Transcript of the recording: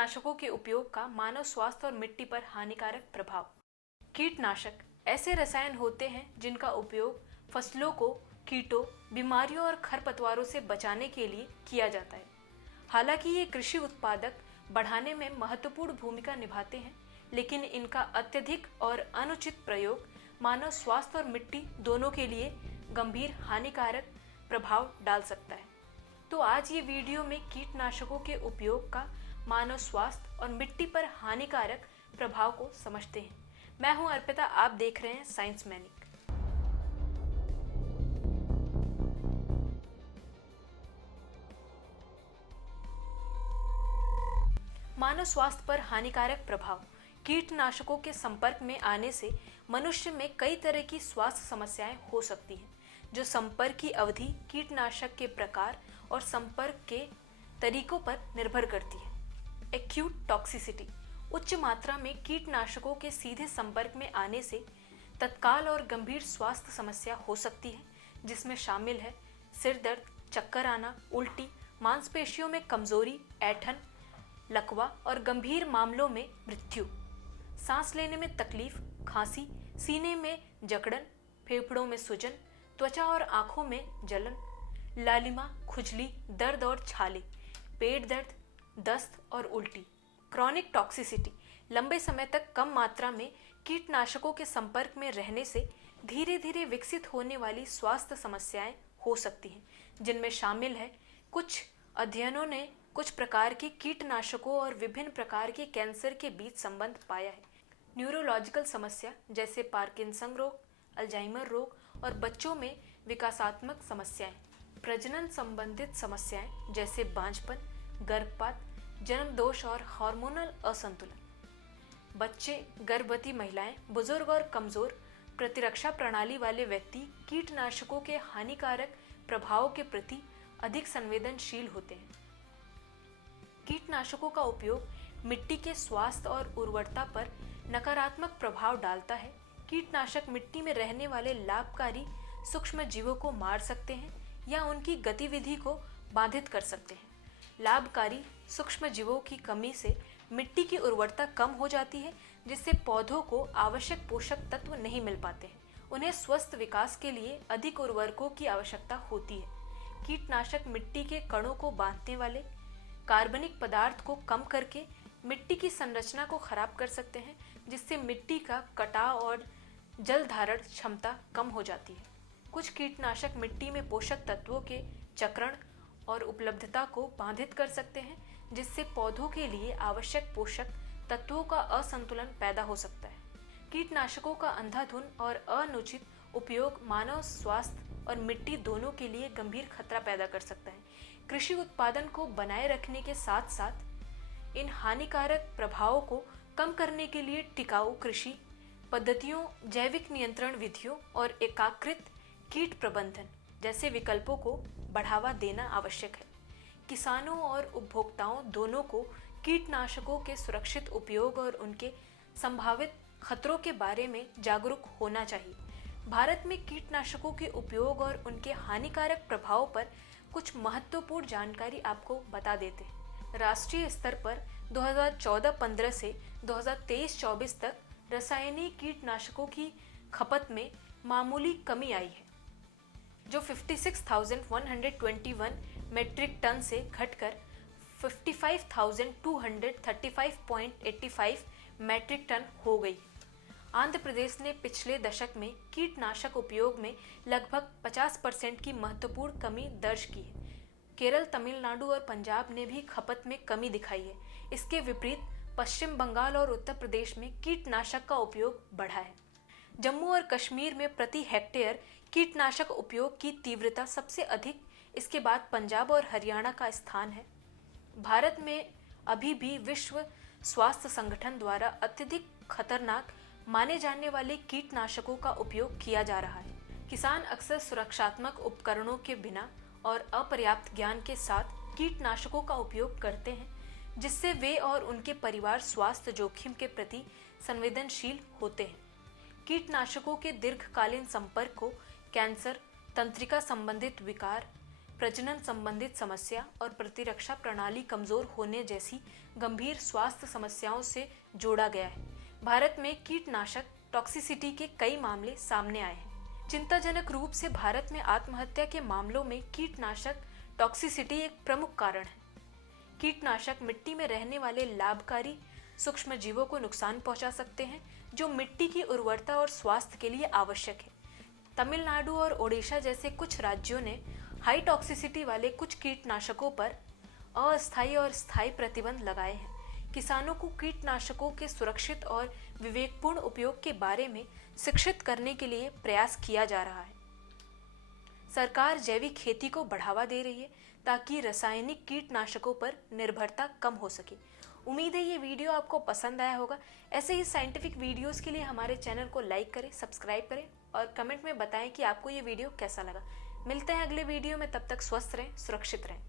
कीटनाशकों के उपयोग का मानव स्वास्थ्य और मिट्टी पर हानिकारक प्रभाव। कीटनाशक ऐसे रसायन होते हैं जिनका उपयोग फसलों को कीटों, बीमारियों और खरपतवारों से बचाने के लिए किया जाता है। हालांकि ये कृषि उत्पादक बढ़ाने में महत्वपूर्ण भूमिका निभाते हैं, लेकिन इनका अत्यधिक और अनुचित प्रयोग मानव स्वास्थ्य और मिट्टी दोनों के लिए गंभीर हानिकारक प्रभाव डाल सकता है। तो आज ये वीडियो में कीटनाशकों के उपयोग का मानव स्वास्थ्य और मिट्टी पर हानिकारक प्रभाव को समझते हैं। मैं हूं अर्पिता, आप देख रहे हैं साइंस मैनिक। मानव स्वास्थ्य पर हानिकारक प्रभाव। कीटनाशकों के संपर्क में आने से मनुष्य में कई तरह की स्वास्थ्य समस्याएं हो सकती हैं, जो संपर्क की अवधि, कीटनाशक के प्रकार और संपर्क के तरीकों पर निर्भर करती है। एक्यूट टॉक्सिसिटी, उच्च मात्रा में कीटनाशकों के सीधे संपर्क में आने से तत्काल और गंभीर स्वास्थ्य समस्या हो सकती है, जिसमें शामिल है सिर दर्द, चक्कर आना, उल्टी, मांसपेशियों में कमजोरी, ऐंठन, लकवा और गंभीर मामलों में मृत्यु। सांस लेने में तकलीफ, खांसी, सीने में जकड़न, फेफड़ों में सूजन, त्वचा और आंखों में जलन, लालिमा, खुजली, दर्द और छाले, पेट दर्द, दस्त और उल्टी। क्रॉनिक टॉक्सिसिटी, लंबे समय तक कम मात्रा में कीटनाशकों के संपर्क में रहने से धीरे धीरे विकसित होने वाली स्वास्थ्य समस्याएं हो सकती हैं, जिनमें शामिल है कुछ अध्ययनों ने कुछ प्रकार के कीटनाशकों और विभिन्न प्रकार के कैंसर के बीच संबंध पाया है। न्यूरोलॉजिकल समस्या जैसे पार्किंसन रोग, अल्जाइमर रोग और बच्चों में विकासात्मक समस्याएं। प्रजनन संबंधित समस्याएं जैसे बांझपन, गर्भपात, जन्म दोष और हार्मोनल असंतुलन। बच्चे, गर्भवती महिलाएं, बुजुर्ग और कमजोर प्रतिरक्षा प्रणाली वाले व्यक्ति कीटनाशकों के हानिकारक प्रभाव के प्रति अधिक संवेदनशील होते हैं। कीटनाशकों का उपयोग मिट्टी के स्वास्थ्य और उर्वरता पर नकारात्मक प्रभाव डालता है। कीटनाशक मिट्टी में रहने वाले लाभकारी सूक्ष्म जीवों को मार सकते हैं या उनकी गतिविधि को बाधित कर सकते हैं। लाभकारी सूक्ष्म जीवों की कमी से मिट्टी की उर्वरता कम हो जाती है, जिससे पौधों को आवश्यक पोषक तत्व नहीं मिल पाते हैं। उन्हें स्वस्थ विकास के लिए अधिक उर्वरकों की आवश्यकता होती है। कीटनाशक मिट्टी के कणों को बांधने वाले कार्बनिक पदार्थ को कम करके मिट्टी की संरचना को खराब कर सकते हैं, जिससे मिट्टी का कटाव और जल धारण क्षमता कम हो जाती है। कुछ कीटनाशक मिट्टी में पोषक तत्वों के चक्रण और उपलब्धता को बाधित कर सकते हैं, जिससे पौधों के लिए आवश्यक पोषक तत्वों का असंतुलन पैदा हो सकता है। कीटनाशकों का अंधाधुंध और अनुचित उपयोग मानव स्वास्थ्य और मिट्टी दोनों के लिए गंभीर खतरा पैदा कर सकता है। कृषि उत्पादन को बनाए रखने के साथ साथ इन हानिकारक प्रभावों को कम करने के लिए टिकाऊ कृषि पद्धतियों, जैविक नियंत्रण विधियों और एकीकृत कीट प्रबंधन जैसे विकल्पों को बढ़ावा देना आवश्यक है। किसानों और उपभोक्ताओं दोनों को कीटनाशकों के सुरक्षित उपयोग और उनके संभावित खतरों के बारे में जागरूक होना चाहिए। भारत में कीटनाशकों के उपयोग और उनके हानिकारक प्रभाव पर कुछ महत्वपूर्ण जानकारी आपको बता देते हैं। राष्ट्रीय स्तर पर 2014-15 से 2023-24 तक रासायनिक कीटनाशकों की खपत में मामूली कमी आई है, जो 56,121 मीट्रिक टन से घटकर 55,235.85 मीट्रिक टन हो गई। आंध्र प्रदेश ने पिछले दशक में कीटनाशक उपयोग में लगभग 50% की महत्वपूर्ण कमी दर्ज की है। केरल, तमिलनाडु और पंजाब ने भी खपत में कमी दिखाई है। इसके विपरीत पश्चिम बंगाल और उत्तर प्रदेश में कीटनाशक का उपयोग बढ़ा है। जम्मू और कश्मीर में प्रति हेक्टेयर कीटनाशक उपयोग की तीव्रता सबसे अधिक, इसके बाद पंजाब और हरियाणा का स्थान है। भारत में अभी भी विश्व स्वास्थ्य संगठन द्वारा अत्यधिक खतरनाक माने जाने वाले कीटनाशकों का उपयोग किया जा रहा है। किसान अक्सर सुरक्षात्मक उपकरणों के बिना और अपर्याप्त ज्ञान के साथ कीटनाशकों का उपयोग करते हैं, जिससे वे और उनके परिवार स्वास्थ्य जोखिम के प्रति संवेदनशील होते हैं। कीटनाशकों के दीर्घकालीन संपर्क को कैंसर, तंत्रिका संबंधित विकार, प्रजनन संबंधित समस्या और प्रतिरक्षा प्रणाली कमजोर होने जैसी गंभीर स्वास्थ्य समस्याओं से जोड़ा गया है। भारत में कीटनाशक टॉक्सिसिटी के कई मामले सामने आए हैं। चिंताजनक रूप से भारत में आत्महत्या के मामलों में कीटनाशक टॉक्सिसिटी एक प्रमुख कारण है। कीटनाशक मिट्टी में रहने वाले लाभकारी सूक्ष्म जीवों को नुकसान पहुंचा सकते हैं, जो मिट्टी की उर्वरता और स्वास्थ्य के लिए आवश्यक है। तमिलनाडु और ओडिशा जैसे कुछ राज्यों ने हाई टॉक्सिसिटी वाले कुछ कीटनाशकों पर अस्थायी और स्थायी प्रतिबंध लगाए हैं। किसानों को कीटनाशकों के सुरक्षित और विवेकपूर्ण उपयोग के बारे में शिक्षित करने के लिए प्रयास किया जा रहा है। सरकार जैविक खेती को बढ़ावा दे रही है ताकि रासायनिक कीटनाशकों पर निर्भरता कम हो सके। उम्मीद है ये वीडियो आपको पसंद आया होगा। ऐसे ही साइंटिफिक वीडियोस के लिए हमारे चैनल को लाइक करें, सब्सक्राइब करें और कमेंट में बताएं कि आपको ये वीडियो कैसा लगा। मिलते हैं अगले वीडियो में, तब तक स्वस्थ रहें, सुरक्षित रहें।